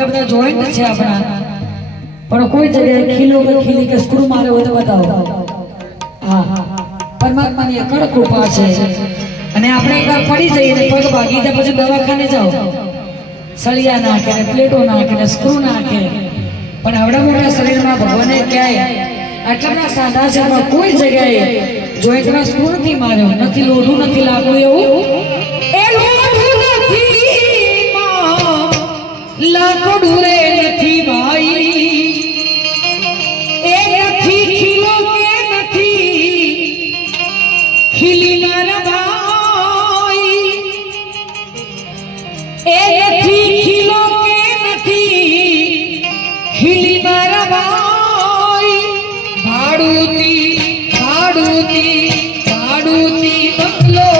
આટલા બધા જોઈન્ટ છે આપણા, પણ કોઈ જગ્યાએ ખીલો કે ખીલી કે સ્ક્રૂ મારે હોય તો બતાવો. હા, પરમાત્માની અકળ કૃપા છે. અને આપણે એકવાર પડી જઈએ ને પગ ભાગી જાય પછી દવાખાને જાઓ, સળિયા નાખે ને પ્લેટો નાખે ને સ્ક્રૂ નાખે. પણ આવડા મોટા શરીરમાં ભગવાને ક્યાંય આટલા બધા સાદા છે પણ કોઈ જગ્યાએ જોઈન્ટમાં સ્ક્રૂ નથી માર્યો, નથી લોઢું નથી લાગવું એવું. એ લોઢું નથી લાકડું રે નથી ભાઈ, એ નથી ખીલો કે નથી ખીલી મારા ભાઈ, એ નથી ખીલો કે નથી ખીલી મારા ભાઈ. ભાડુતી ભાડુતી ભાડુતી બંગલો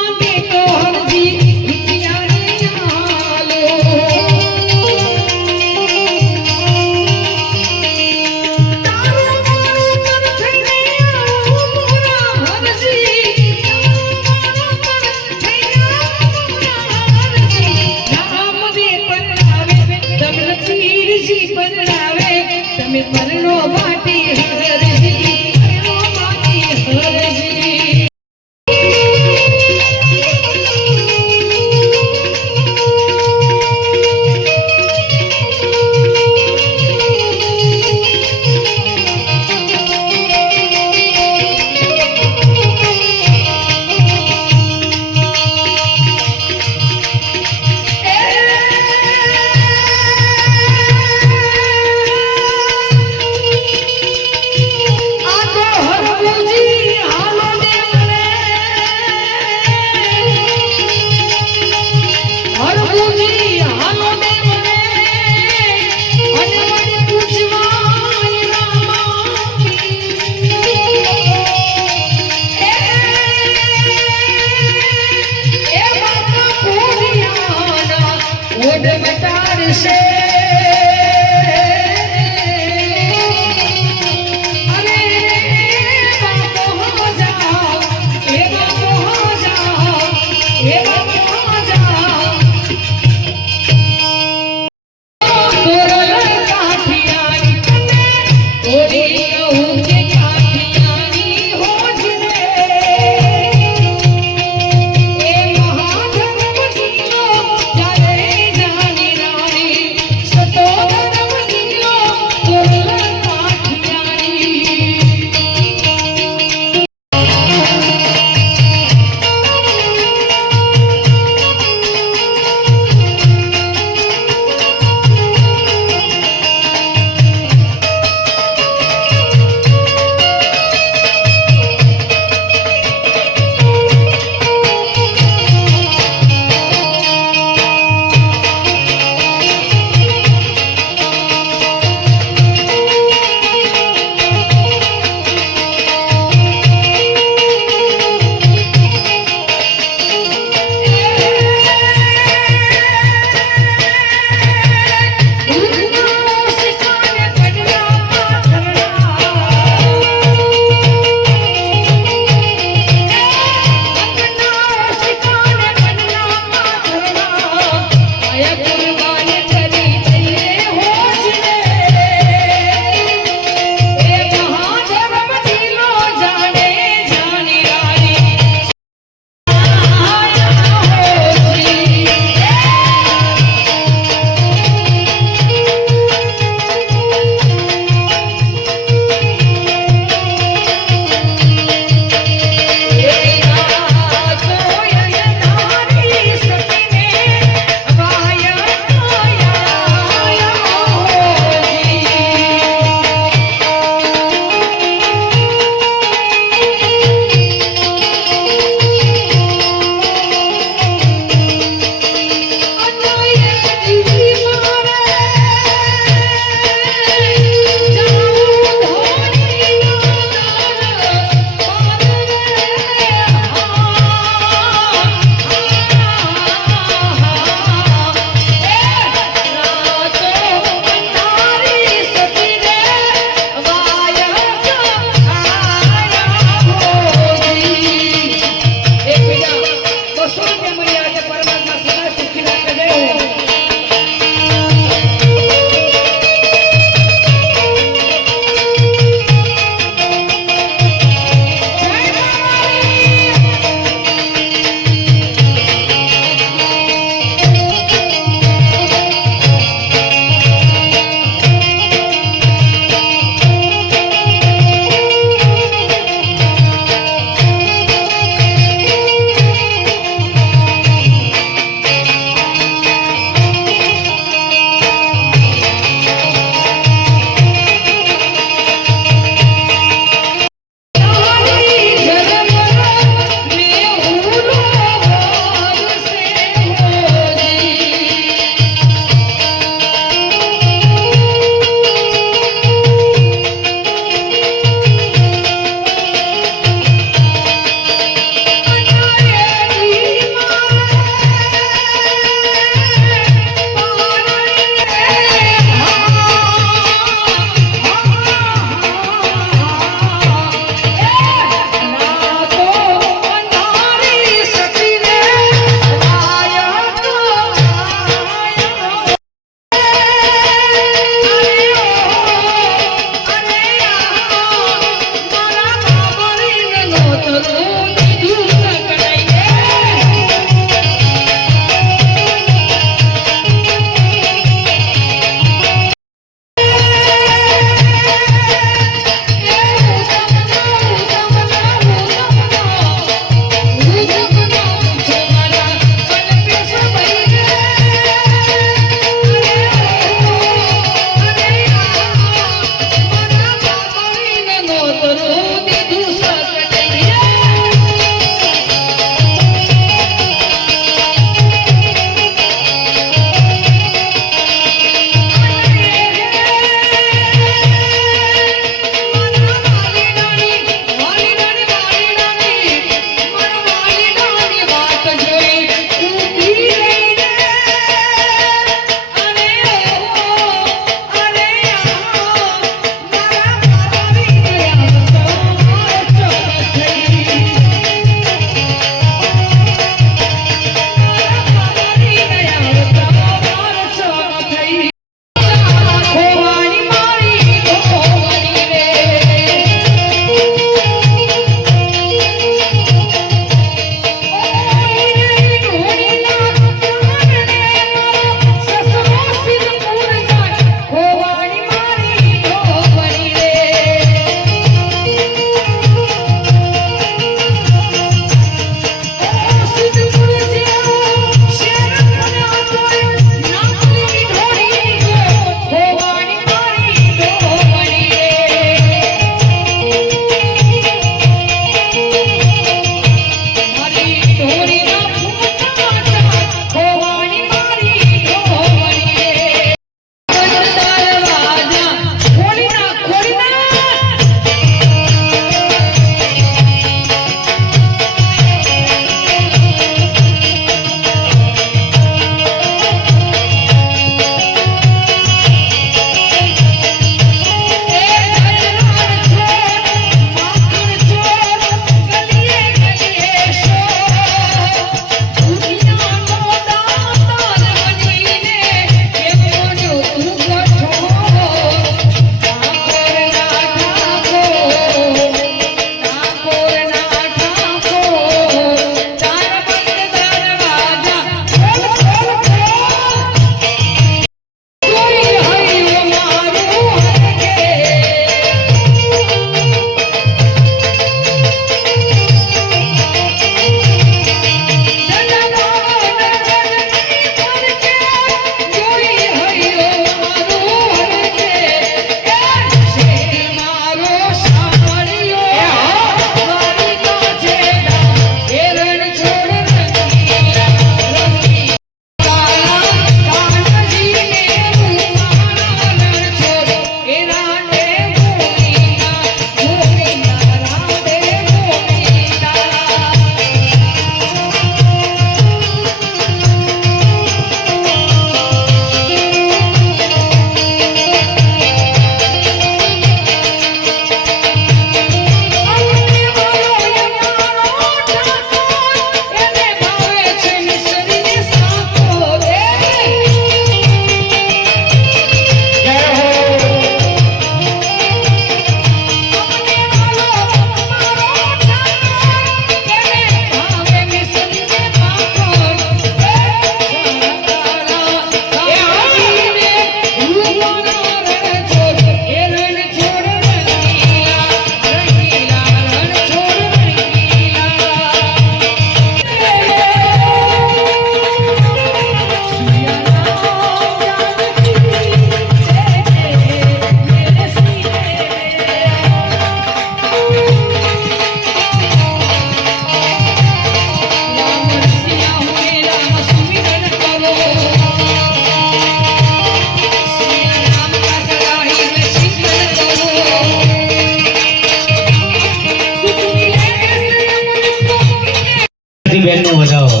વધાવો.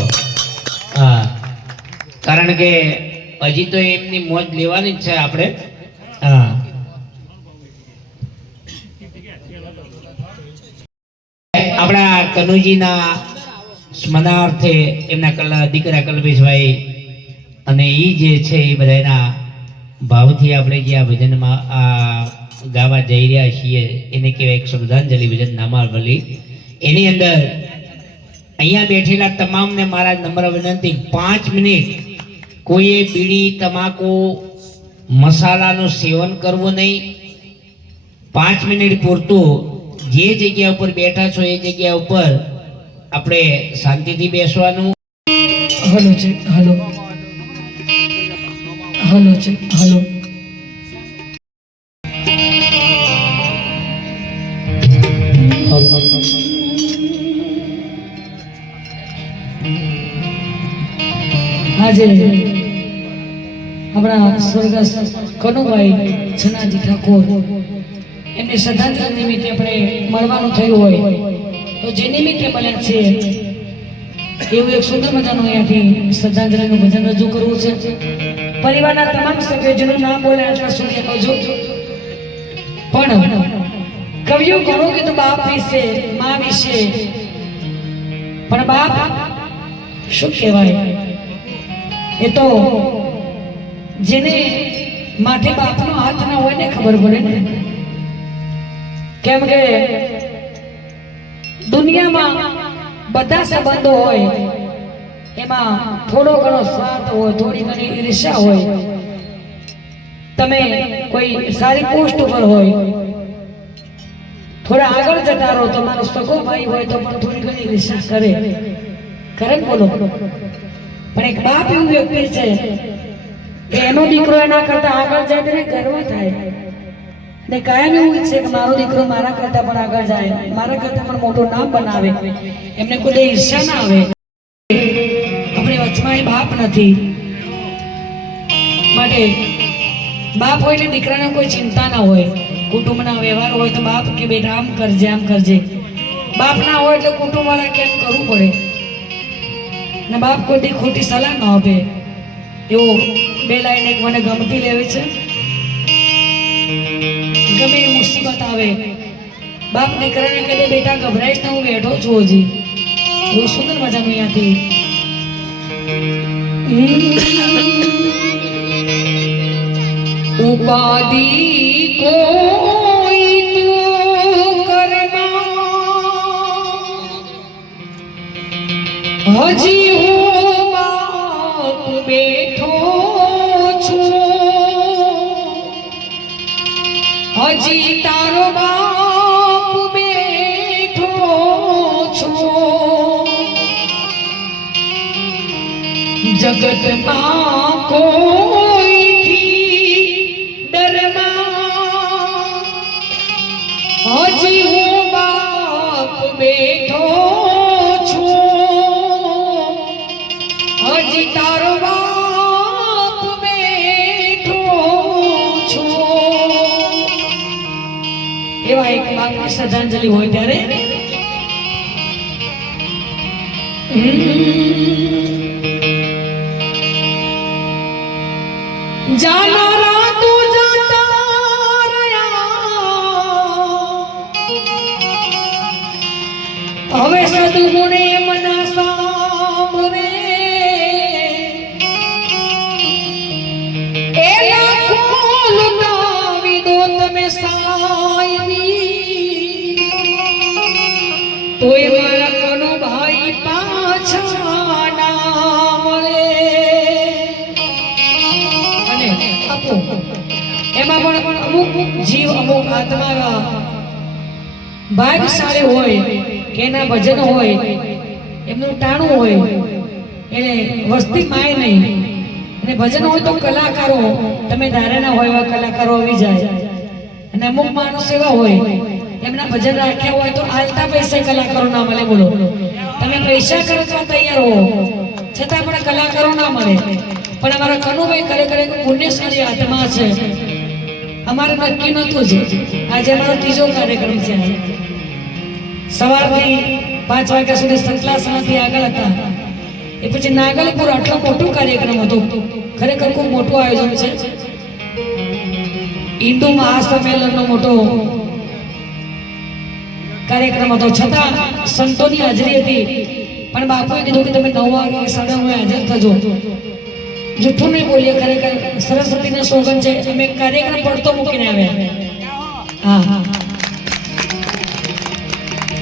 હા, કારણ કે હજી તો એમની મોજ લેવાની જ છે આપણે. હા, આપણા કનુજીના સ્મરણાર્થે એમના દીકરા કલ્પેશભાઈ અને એ જે છે એ બધાના ભાવથી આપણે જે આ ભજનમાં આ ગાવા જઈ રહ્યા છીએ એને કહેવાય એક શ્રદ્ધાંજલિ ભજન નામાવલી. એની અંદર અહીંયા બેઠેલા તમામને મારા નમ્ર વિનંતી, 5 મિનિટ કોઈએ બીડી તમાકુ મસાલાનું સેવન કરવું નહીં. 5 મિનિટ પૂરતું જે જગ્યા ઉપર બેઠા છો એ જગ્યા ઉપર આપણે શાંતિથી બેસવાનું. હલો છે, હલો હલો છે, હલો. આજે આપણા સ્વર્ગસ્થ કનુભાઈ છનાજી ઠાકોર એમની શ્રદ્ધાંજલિ નિમિત્તે આપણે મળવાનું થયું હોય તો જે નિમિત્તે મળ્યા છે એવું એક સુંદર મજાનું અહીંયાથી શ્રદ્ધાંજલિનું ભજન રજૂ કરવું છે. પરિવારના તમામ સભ્યો જેનું નામ બોલે એટલા સુધી કહજો. પણ કવિઓ ઘણું કીધું બાપ વિશે, મા વિશે, પણ બાપ શું કહેવાય? એ તો જેને માથે બાપનો હાથ ના હોય ને ખબર પડે ને. કેમ કે દુનિયામાં બધા સંબંધો હોય એમાં થોડો ઘણો સ્વાર્થ હોય, થોડી ઘણી ઈર્ષ્યા હોય. તમે કોઈ સારી પોસ્ટ ઉપર હોય, થોડા આગળ જતા રહો, તમારો સગો ભાઈ હોય તો પણ થોડી ઘણી ઈર્ષ્યા કરે ને. બોલો, પણ એક બાપ એવું વ્યક્તિ છે કે એનો દીકરો એના કરતા આગળ જાય તેને ગર્વ થાય ને કાયમ એવું છે કે મારો દીકરો મારા કરતા પણ આગળ જાય, મારા કરતા પણ મોટું નામ બનાવે, એમને કોઈ ઈર્ષ્યા ના આવે. આપણે વચમાં એ બાપ નથી, માટે બાપ હોય એટલે દીકરાને કોઈ ચિંતા ના હોય. કુટુંબના વ્યવહાર હોય તો બાપ કે બેટા આમ કરજે, આમ કરજે. બાપ ના હોય એટલે કુટુંબ વાળા કેમ કરવું પડે ને બાપ કોઈ ખોટી સલાહ ન આપે. એવું બે લાઈન એક મને ગમતી લેવી છે. ગમે એ મુસીબત આવે બાપ દીકરાને કહે બેટા ગભરાઈશ ને હું બેઠો છું હજી. એવું સુંદર મજાનું અહીંયાથી ઉપાધિ કોઈ તો કરના હજી હું બાપ બેઠો છું, હજી તારો બાપ બેઠો છો. જગતમાં કોઈથી ડરમાં હજી હું બાપ બેઠો છું, હજી તારો બાપ બેઠો છો. એવા એક બાપની શ્રદ્ધાંજલિ હોય ત્યારે જાનારા તો જાતા રહ્યા, હવે સદગુણે મના સાંભળે. એના કોલ નાવી દો તમે સાયવી, તોય મારા કનો ભાઈ પાછા ના મળે. એમાં પણ અમુક જીવ, અમુક આત્મા ભાગ્યશાળી હોય કે એના ભજન હોય, એમનું ટાણું હોય, એને વસ્તી માય નહીં. અને ભજન હોય તો કલાકારો તમે ધારેના હોય એવા કલાકારો આવી જાય. અને અમુક માણસ એવા હોય એમના ભજન રાખ્યા હોય તો આલતા પૈસા કલાકારો ના મળે. બોલો, તમે પૈસા ખર્ચવા તૈયાર હો છતાં પણ કલાકારો ના મળે. પણ અમારા કનુભાઈ ખરેખર પુણ્યશાળી આત્મા છે. અમારે નક્કી નતું જ. આજે અમારો ત્રીજો કાર્યક્રમ છે. સવારથી 5 વાગ્યા સુધી સતલાસણાથી આગળ હતા. એ પછી નાગલપુર આટલો મોટો કાર્યક્રમ હતો, ખરેખર ખૂબ મોટું આયોજન છે. હિન્દુ મહાસંમેલનનો મોટો કાર્યક્રમ હતો, છતાં સંતોની હાજરી હતી. પણ બાપુએ કીધું કે તમે 9 વાગે 9:30 હાજર થજો. જૂઠું નહીં બોલીએ, ખરેખર સરસ્વતીના સોગન છે. અમે કાર્યક્રમ પડતો મૂકીને આવ્યા. હા હા,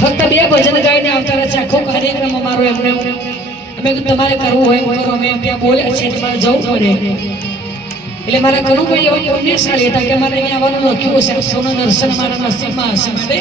ફક્ત 2 ભજન ગાઈને આવતા રહે છે. આખો કાર્યક્રમ અમારો એમને અમે કીધું તમારે કરવું હોય એમ કરો. અમે ત્યાં બોલ્યા છે એટલે મારે જવું પડે. એટલે મારા કનુભાઈ એવા પુણ્યશાળી હતા કે મારે અહીંયા આવવાનું લખ્યું હશે, સોનું દર્શન મારા નસીબમાં હશે માટે.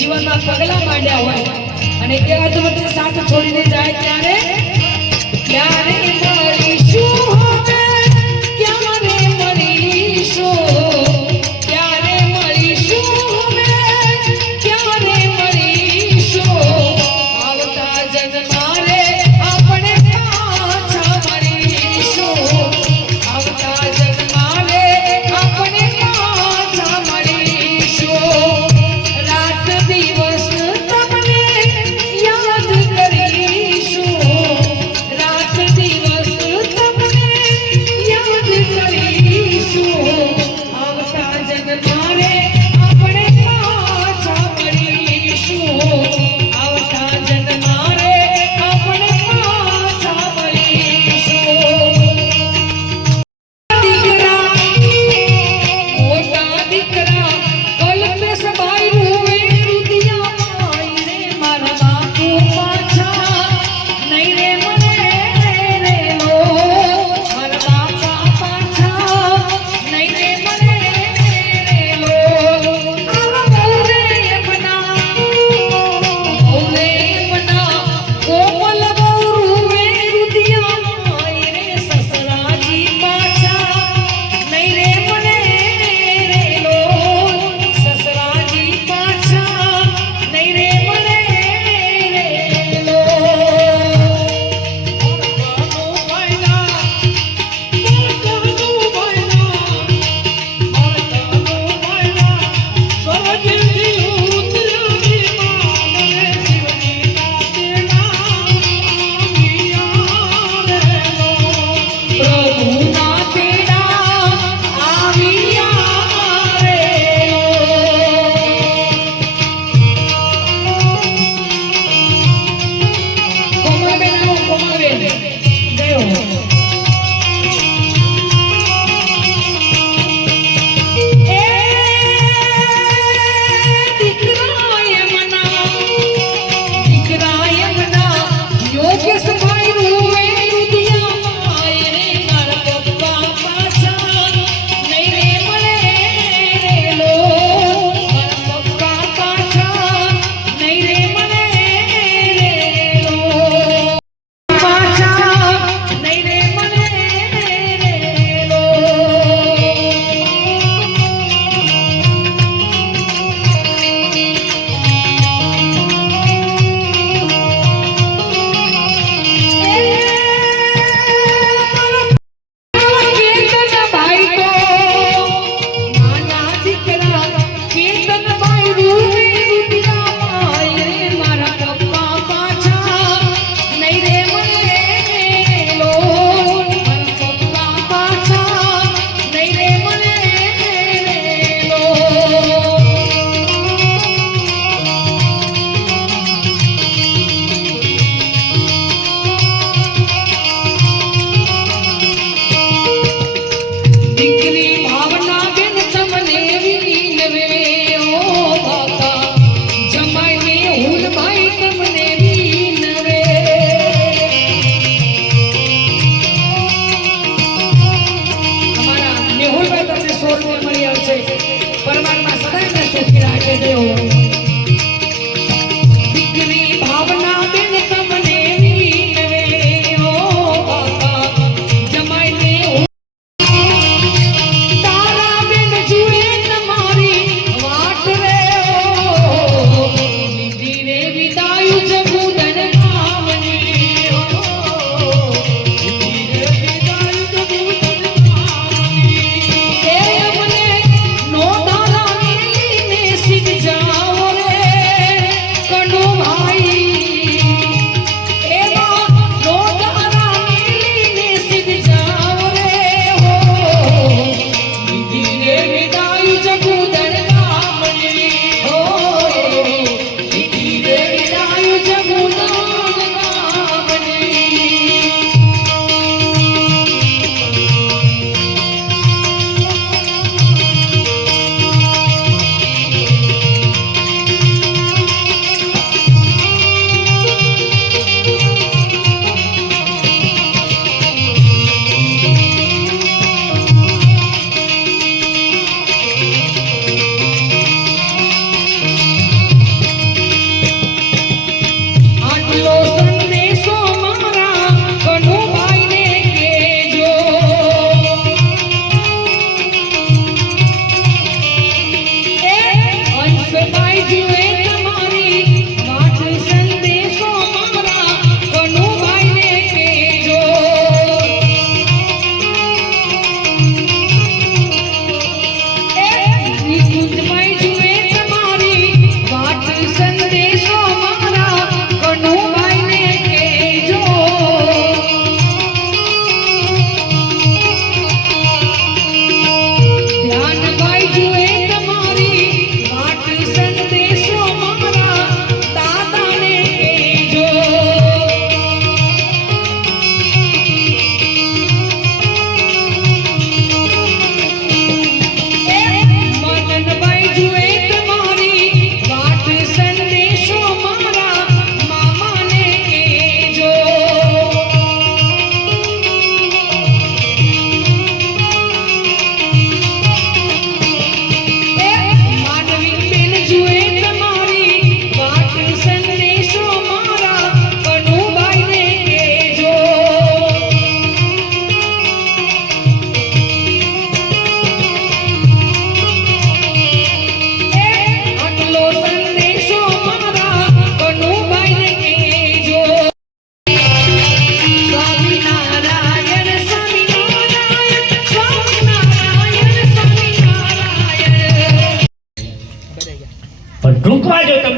જીવનમાં પગલા માંડ્યા હોય અને એ અદ્ભુત સાથ છોડીને જાય ત્યારે ક્યારે મળીશું હવે, ક્યારે મળીશું, ક્યારે મળીશું હવે, ક્યારે મળીશું. આવતા જન્મારે આપણે પાછા મળીશું, આવતા જન્મારે આપણે પાછા મળીશું. રાત દિવસ તમને યાદ કરીશું, રાત દિવસ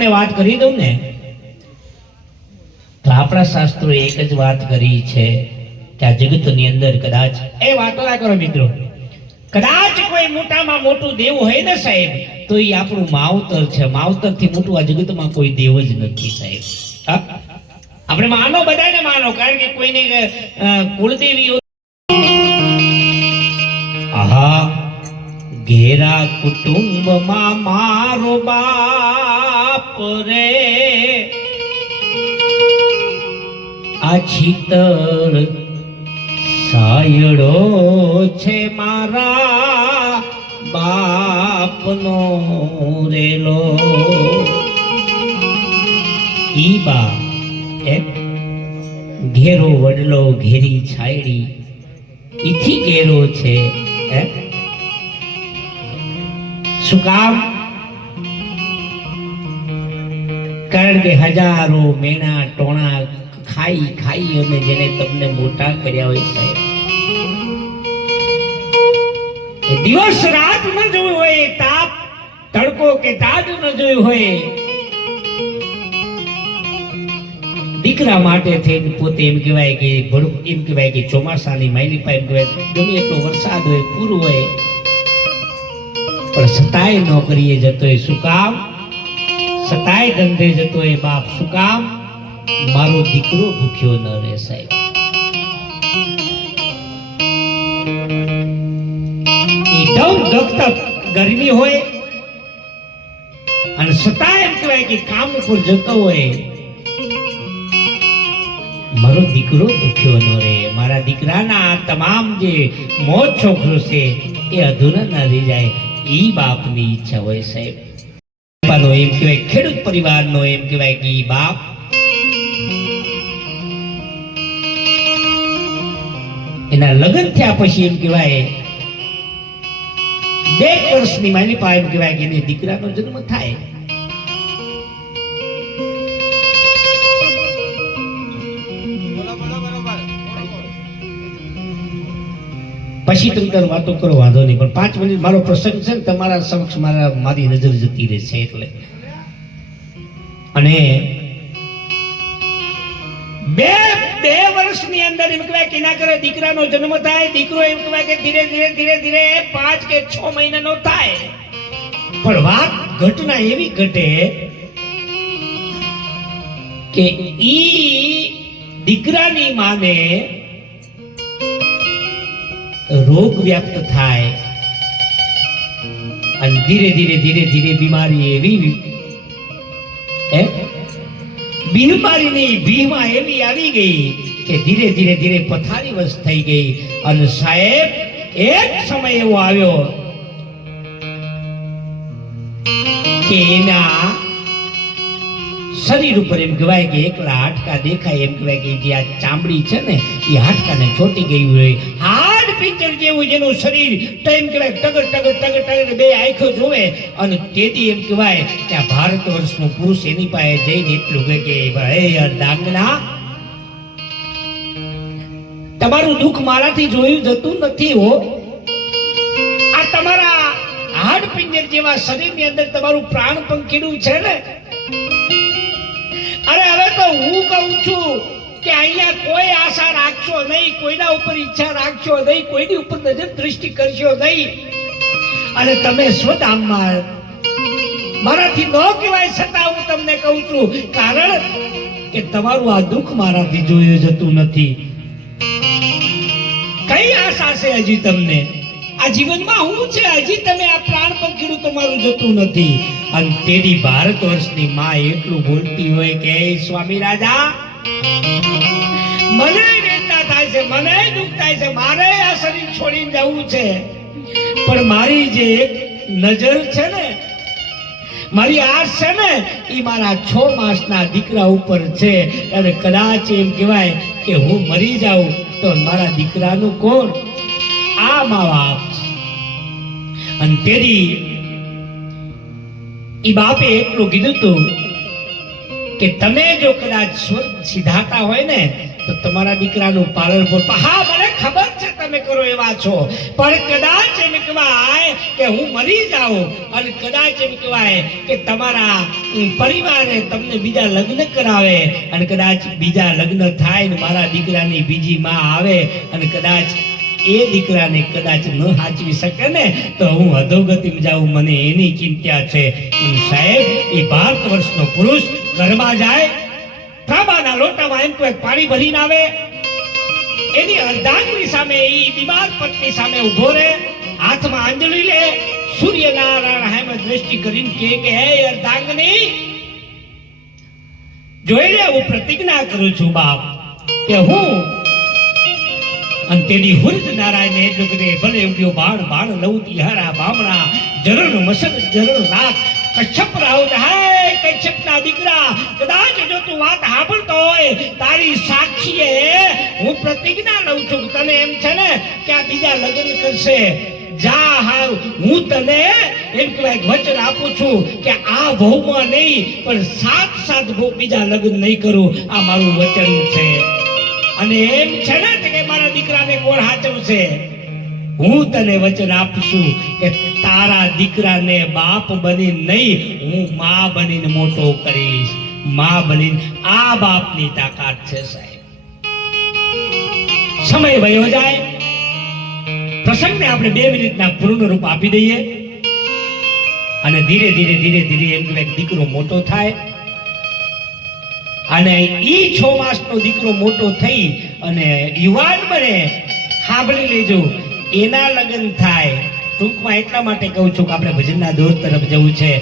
તમને વાત કરી દઉં ને તો આપણા શાસ્ત્રોએ એક જ વાત કરી છે કે આ જગતની અંદર કદાચ એ વાતો ના કરો મિત્રો, કદાચ કોઈ મોટામાં મોટું દેવ હોય ને સાહેબ તો એ આપણું માવતર છે. માવતરથી મોટું આ જગતમાં કોઈ દેવ જ નથી સાહેબ. હા? આપણે માનો, બધાને માનો, કારણ કે કોઈને કુળદેવી આહા ઘેરા કુટુંબમાં મારો બાપ રે, આ શીતળ સાયડો છે મારા બાપનો રેલો. ઈ બા ઘેરો વડલો ઘેરી છાયડી ઈથી ઘેરો છે. શું કામ? કારણ કે હજારો મેણા ટોણા ખાઈ ખાઈ અને જેને તમને મોટા કર્યા હોય સાહેબ, એ દિવસ રાત ન જોયું હોય, તાપ તડકો કે તાજ ન જોયું હોય, દીકરા માટે થઈને પોતે એમ કહેવાય કે એમ કહેવાય કે ચોમાસાની માયલી પાઇપ કહેવાય, ગમે એટલો વરસાદ હોય, પૂરું હોય, પણ સતાય નોકરીએ જતો હોય. શું કામ? સતાય ધંધે જતો હોય બાપ. શું કામ? મારો દીકરો ભૂખ્યો ન રહે સાહેબ. એ ધગધગતા ગરમી હોય અને સતાય એમ કહેવાય કે કામ ઉપર જતો હોય, મારો દીકરો ભૂખ્યો ન રહે, મારા દીકરાના તમામ જે મોજ છોકરો છે એ અધૂરા ના રહી જાય. ઈ બાપની ઈચ્છા હોય સાહેબ. એમ કહેવાય ખેડૂત પરિવારનો એમ કહેવાય કે ઈ બાપ એના લગ્ન થયા પછી એમ કહેવાય 2 વર્ષની માની પા એમ કહેવાય કે એને દીકરાનો જન્મ થાય. પછી તમે તાર વાતો કરો, વાંધો નહીં, પણ 5 મિનિટ મારો પ્રસંગ છે ને તમારા સમક્ષ મારી નજર જતી રહેશે એટલે. અને 2 વર્ષની અંદર એમ કહેવાય કે એના કરે દીકરાનો જન્મ થાય. દીકરો એમ કહેવાય કે ધીરે ધીરે ધીરે ધીરે 5 કે 6 મહિનાનો થાય. પણ વાત ઘટના એવી ઘટે કે ઈ દીકરાની માને રોગ વ્યાપ્ત થાય અને ધીરે ધીરે ધીરે ધીરે બીમારી એવી બીમારીની ભીમાં એવી આવી ગઈ કે ધીરે ધીરે ધીરે પથારી વશ થઈ ગઈ. અને સાહેબ એક સમય એવો આવ્યો કે એના શરીર ઉપર એમ કહેવાય કે એકલા હાડકા દેખાય. એમ કહેવાય કે જે આ ચામડી છે ને એ હાડકાને ચોટી ગઈ હોય, હાડ પિંજર જેવું જેનું શરીર તો એમ કહેવાય ટગર ટગર ટગર ટગર 2 આંખો જોવે. અને તેથી એમ કહેવાય કે આ ભારત વર્ષનો પુરુષ એની પાસે જઈને એટલું કહે કે ભાઈ ડાંગના, તમારું દુઃખ મારાથી જોયું જતું નથી હો. આ તમારા હાડ પિંજર જેવા શરીરની અંદર તમારું પ્રાણ પંખીડું છે ને. અરે હવે તો હું કહું છું કે અહીંયા કોઈ આશા રાખશો નહીં, કોઈના ઉપર ઈચ્છા રાખશો નહીં, કોઈની ઉપર નજર દ્રષ્ટિ કરશો નહીં. અને તમે સ્વધામમાં મારાથી ન કહેવાય છતાં હું તમને કહું છું, કારણ કે તમારું આ દુઃખ મારાથી જોયું જતું નથી. કઈ આશા છે હજી તમને આ જીવનમાં? હું છે હજી તમે આ પ્રાણ પંખીડું તમારું જતું નથી. અને તેની ભારત વર્ષની માં એટલું બોલતી હોય કે સ્વામી રાજા, મને વેદના થાય છે, મને દુઃખ થાય છે, મારે આ શરીર છોડીને જવું છે, પણ મારી જે એક નજર છે ને, મારી આશ છે ને, એ મારા 6 માસના દીકરા ઉપર છે. અને કદાચ એમ કહેવાય કે હું મરી જાઉં તો મારા દીકરાનું કોણ? આ મા બાપ. અને તેરી ઈ બાપે એટલું કીધું તું કે તમે જો કદાચ સ્વર્ગ સિધાતા હોય ને તો તમારા દીકરાનું પાલન પોષણ, હા મને ખબર છે તમે કરો એવા છો, પણ કદાચ એમ કહેવાય કે હું મરી જાઉં અને કદાચ એમ કહેવાય કે તમારા પરિવારે તમને બીજા લગ્ન કરાવે અને કદાચ બીજા લગ્ન થાય ને મારા દીકરાની બીજી માં આવે અને કદાચ એ દીકરાને કદાચ ન સાચવી શકે ને તો હું અધોગતિમાં જાઉં, મને એની ચિંતા છે. અને સાહેબ એ 12 વર્ષનો પુરુષ ઘરમાં જાય, તાંબાના લોટામાં એમ કોઈ પાણી ભરીને આવે, એની અર્ધાંગની સામે એ બીમાર પત્ની સામે ઉભો રહે, હાથમાં આંજળી લે, સૂર્યનારાયણ સામે દ્રષ્ટિ કરીને કે હે અર્ધાંગની જોઈ લે, હું પ્રતિજ્ઞા કરું છું બાપ કે હું અને તેની હુરજ નારાયણ એટલું કે ભલે ઉગ્યો બાણ બાણ લઉતી હારા બામણા જરણ મસક જરણ રાત કશ્યપ રાઉત હાય કશ્યપના દીકરા, કદાચ જો તું વાત સાંભળતો હોય તારી સાક્ષીએ હું પ્રતિજ્ઞા લઉં છું, તને એમ છે ને કે આ બીજા લગ્ન કરશે, જા હાવ હું તને એમ કહેવાય વચન આપું છું કે આ ભવમાં નહીં પણ 7 ભવ બીજા લગ્ન નહીં કરું, આ મારું વચન છે. અને એમ છે ને કે મારા દીકરાને કોણ સાચવશે, હું તને વચન આપું છું કે તારા દીકરાને બાપ બની નહીં, હું માં બનીને મોટો કરીશ, માં બનીને. આ બાપની તાકાત છે સાહેબ. સમય વયો જાય, પ્રસંગને આપણે 2 મિનિટના પૂર્ણ રૂપ આપી દઈએ અને ધીરે ધીરે ધીરે ધીરે એમ કહેવાય દીકરો મોટો થાય અને ઈ 6 માસનો દીકરો મોટો થઈ અને યુવાન બને. સાંભળી લેજો, એના લગ્ન થાય. ટૂંકમાં એટલા માટે કહું છું કે આપણે ભજનના દોર તરફ જવું છે.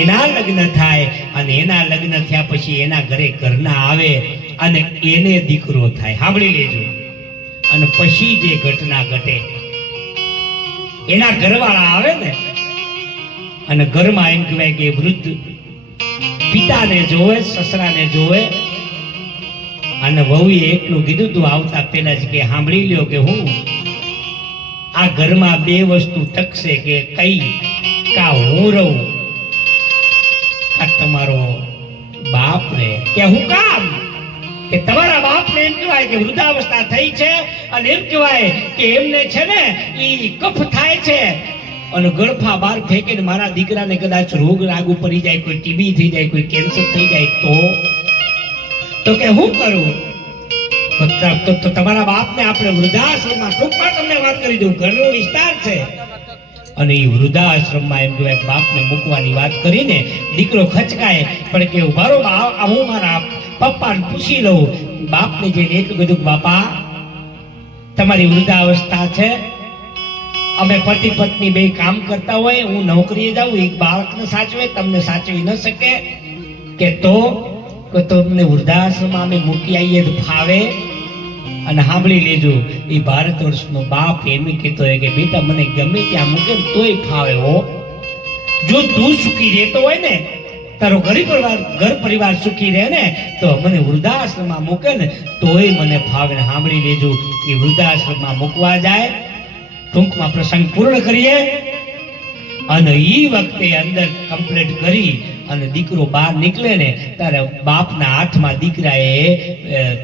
એના લગ્ન થાય અને એના લગ્ન થયા પછી એના ઘરે ઘરના આવે અને એને દીકરો થાય. સાંભળી લેજો. અને પછી જે ઘટના ઘટે, એના ઘરવાળા આવે ને અને ઘરમાં એમ કહેવાય કે વૃદ્ધ પિતાને જોવે, સસરાને જોવે અને વહુએ એટલું કીધું તું આવતા પહેલા જ કે સાંભળી લ્યો કે હું આ ઘરમાં 2 વસ્તુ ટકશે કે કઈ, કા હું રહું કા તમારો બાપ રે. કે હું કામ કે તમારા બાપને એમ કહેવાય કે વૃદ્ધાવસ્થા થઈ છે અને એમ કહેવાય કે એમને છે ને ઈ કફ થાય છે અને ગળફા બહાર ફેંકીને મારા દીકરાને કદાચ રોગ લાગુ પડી જાય, કોઈ ટીબી થઈ જાય, કોઈ કેન્સર થઈ જાય તો કે હું કરું? તો તમારા બાપને આપણે વૃદ્ધાશ્રમમાં, ટૂંકમાં તમને વાત કરી દઉં, ઘરનો વિસ્તાર છે અને એ વૃદ્ધાશ્રમમાં એમ કહેવાય બાપને મૂકવાની વાત કરીને દીકરો ખચકાય પણ કે ઉભારો હું મારા પપ્પાને પૂછી લઉં. બાપને જઈને એટલું કીધું બાપા તમારી વૃદ્ધાવસ્થા છે, અમે પતિ પત્ની 2 કામ કરતા હોય, હું નોકરીએ જાઉં, એક બાળકને સાચવે, તમને સાચવી ન શકે કે તો તમને વૃદ્ધાશ્રમમાં અમે મૂકી આવીએ તો ફાવે? અને સાંભળી લેજો, એ ભારત વર્ષનો બાપ એમ કહેતો હોય કે બેટા મને ગમે ત્યાં મૂકે તોય ફાવે હો. જો તું સુખી રહેતો હોય ને, તારો ઘર પરિવાર સુખી રહે ને તો મને વૃદ્ધાશ્રમમાં મૂકે ને તોય મને ફાવે. સાંભળી લેજો, એ વૃદ્ધાશ્રમમાં મૂકવા જાય. ટૂંકમાં પ્રસંગ પૂર્ણ કરીએ અને ઈ વખતે અંદર કમ્પ્લીટ કરી અને દીકરો બહાર નીકળે ને ત્યારે બાપના હાથમાં દીકરાએ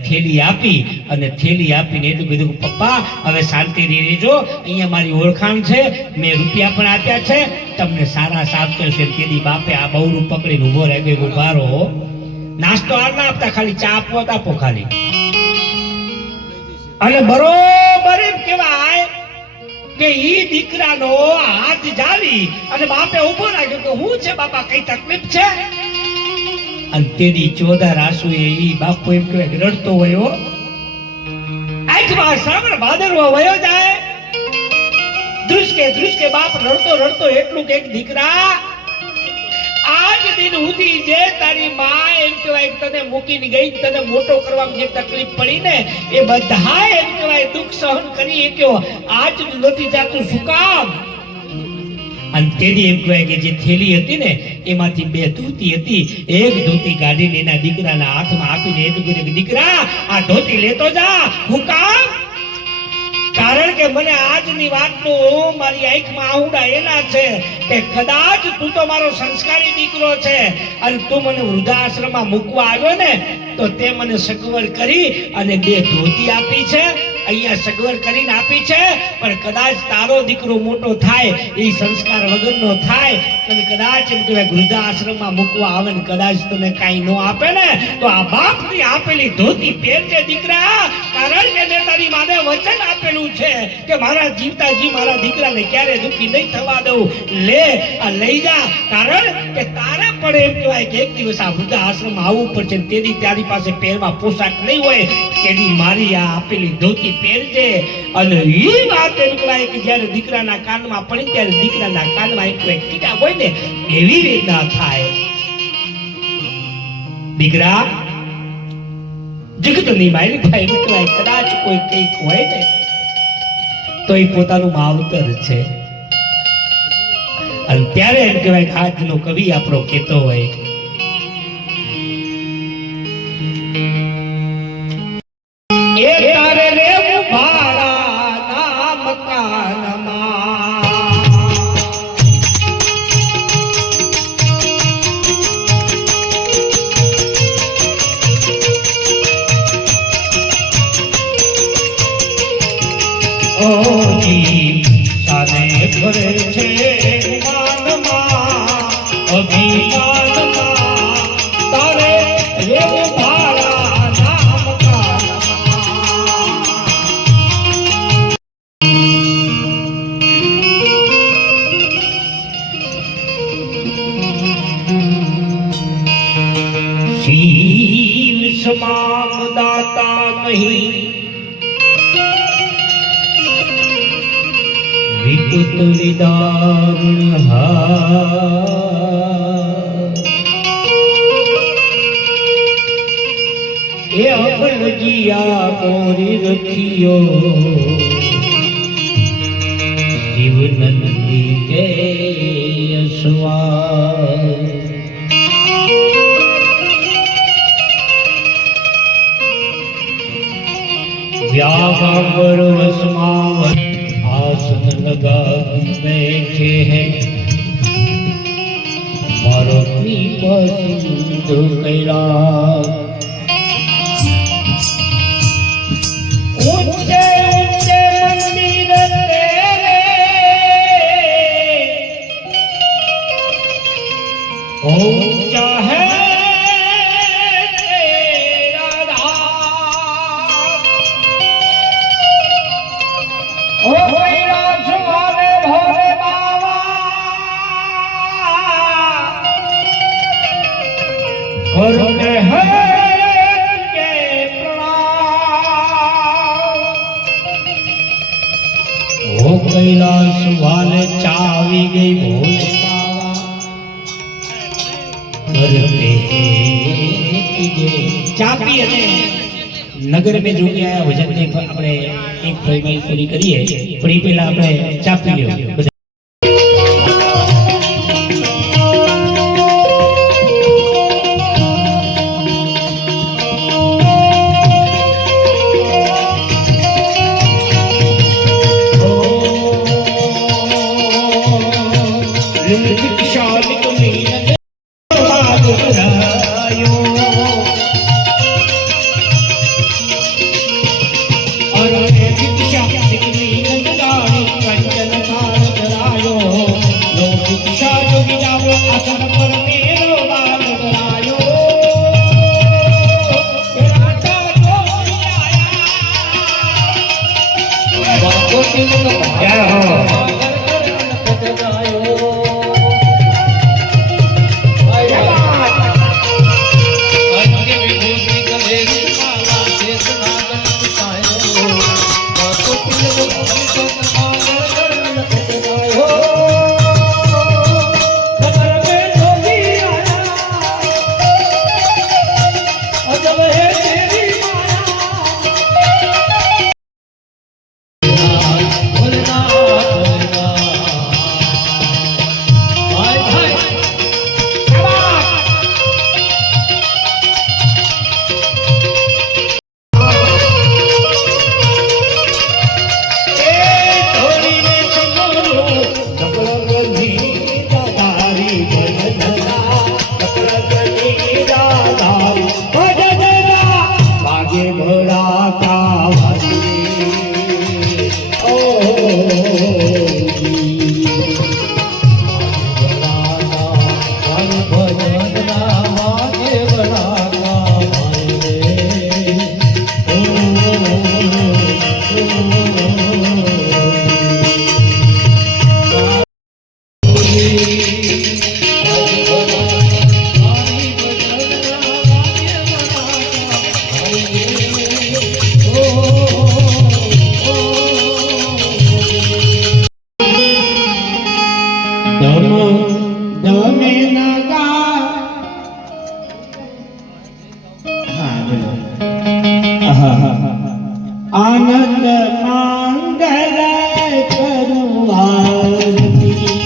થેલી આપી અને થેલી આપીને એટલું કીધું કે પપ્પા હવે શાંતિથી રહેજો, અહીંયા મારી ઓળખાણ છે, મેં રૂપિયા પણ આપ્યા છે, તમને સારા સાચવશે. તેથી બાપે આ બહુરું પકડીને ઉભો રહી ગયો, ઉભા રહો, નાસ્તો આ ના આપતા, ખાલી ચા આપો આપો ખાલી. અને બરોબર એમ કહેવાય કે ઈ દીકરાનો હાથ જાળી અને બાપે ઉભો રાખ્યો કે હું છે બાપા, કઈ તકલીફ છે? અને તેની 14 આંસુએ ઈ બાપો એમ કહેવાય કે રડતો વયો, આંખમાં શ્રાવણ ભાદરવો વયો જાય. ધ્રુસકે બાપ રડતો રડતો એટલું કે દીકરા આજ દિન સુધી જે તારી માં એમ કહેવાય તને મૂકીને ગઈ, તને મોટો કરવામાં જે તકલીફ પડી ને એ બધા એમ કહેવાય દુઃખ સહન કરી શક્યો, આજ નથી જાતું, શું કામ? અને તેની એમ કહેવાય કે જે થેલી હતી ને એમાંથી 2 ધોતી હતી, એક ધોતી કાઢીને એના દીકરાના હાથમાં આપીને એટલું કીધું કે દીકરા આ ધોતી લેતો જા. હું કામ? કારણ કે મને આજની વાતનું મારી આંખમાં આહુડા એના છે કે કદાચ તું તો મારો સંસ્કારી દીકરો છે અને તું મને વૃદ્ધાશ્રમમાં મૂકવા આવ્યો ને તો તે મને સગવડ કરી અને 2 ધોતી આપી છે, અહીંયા સગવડ કરીને આપી છે, પણ કદાચ તારો દીકરો મોટો થાય એ સંસ્કાર વગરનો થાય અને કદાચ એમ કહેવાય વૃદ્ધાશ્રમમાં મૂકવા આવે ને કદાચ તને કાંઈ ન આપે ને તો આ બાપની આપેલી ધોતી પહેરજે દીકરા, કારણ કે મેં તારી માને વચન આપેલું છે કે મારા જીવતા જી મારા દીકરાને ક્યારે દુઃખી નહીં થવા દઉં. લે આ લઈ જા, કારણ કે તારે પણ એમ કહેવાય કે એક દિવસ આ વૃદ્ધાશ્રમમાં આવવું પડશે, તેથી તારી પાસે પહેરવા પોશાક નહીં હોય, તેની મારી આ આપેલી ધોતી પહેરજે. અને એ વાત એમ કહેવાય કે જ્યારે દીકરાના કાનમાં પડી ત્યારે દીકરાના કાનમાં એક કીડા હોય ને એવી વેદના થાય. દીકરા જગતની મારી ભાઈ એમ કહેવાય કદાચ કોઈ કંઈક હોય ને તો એ પોતાનું માવતર છે. અને ત્યારે એમ કહેવાય કે આજનો કવિ આપણો કહેતો હોય એ તારે રેવું ભાડાના મકાનમાં, ઓજી સાને ભરે છે માનમાં અભિમાનમાં, તારે રેવું ભાડાના મકાનમાં. શિવ સમાન દાતા નહીં વિકુત વિદારુણ એ અકલ જીયા કોરી રખિયો શિવ નંદી કે યશવા. व्यावर वसमावत आसन लगा बैठे हैं, मारो कृप सिंधु कैलाश. ऊंचे ऊंचे मंदिर तेरे ऊंचा है करते हैं के प्रणाम. ओ कैलाश वाले चावी गई भोले बाबा करते हैं चापी અને નગર में જો કે આયા ભજન ને આપણે એક ફરમાઈશ પૂરી કરીએ પણ એ પહેલા આપણે ચાપી લ્યો. તમે નગા હા બોલો આનંદ મંગલ કરું આરતી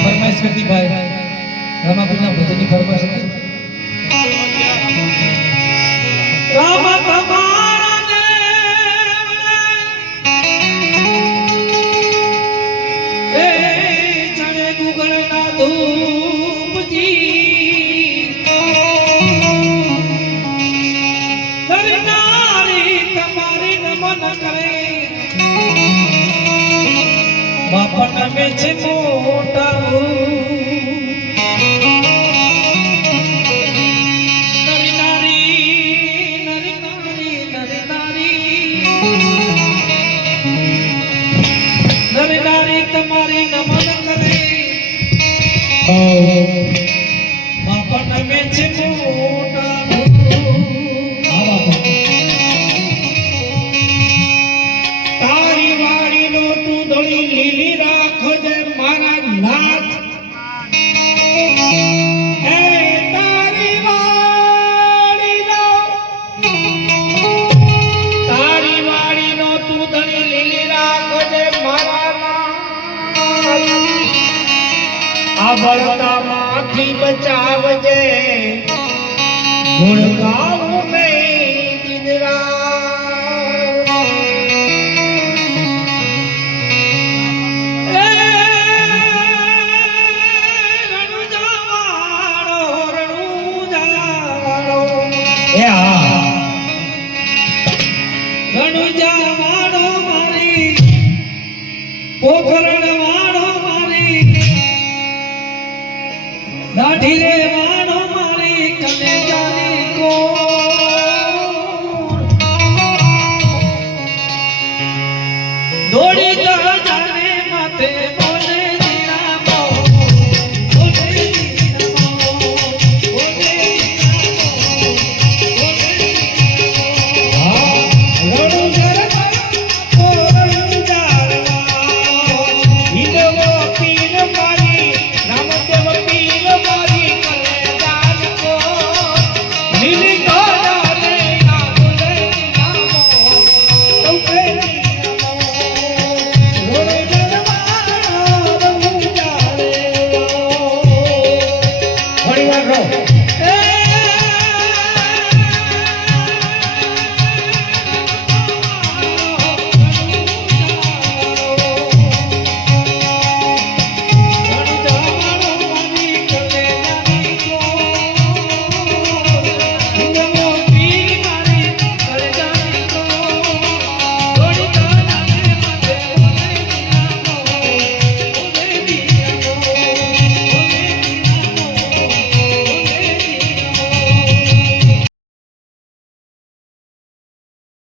ફરમાઈશ કરતી ભાઈ રામાપીરના ભજનની ફરમાઈશ હતી રામ તમારા દેવને એ ચણે ગુગળના ધૂપજી કરનારી તમારી નમન કરે બાપા નમે છે મોટા તમારી નમન કરે બાપા નમે છે મોટા તારી વાડીનો તું ધોળી લીલી રાખજે મારા નાથ હે તારી વાડીનો તું ધોળી લીલી રાખજે મારા આ બળતામાંથી બચાવજે ગુણ ગાઉં મેં દિન રાત એ રણુજાવાળો એ હા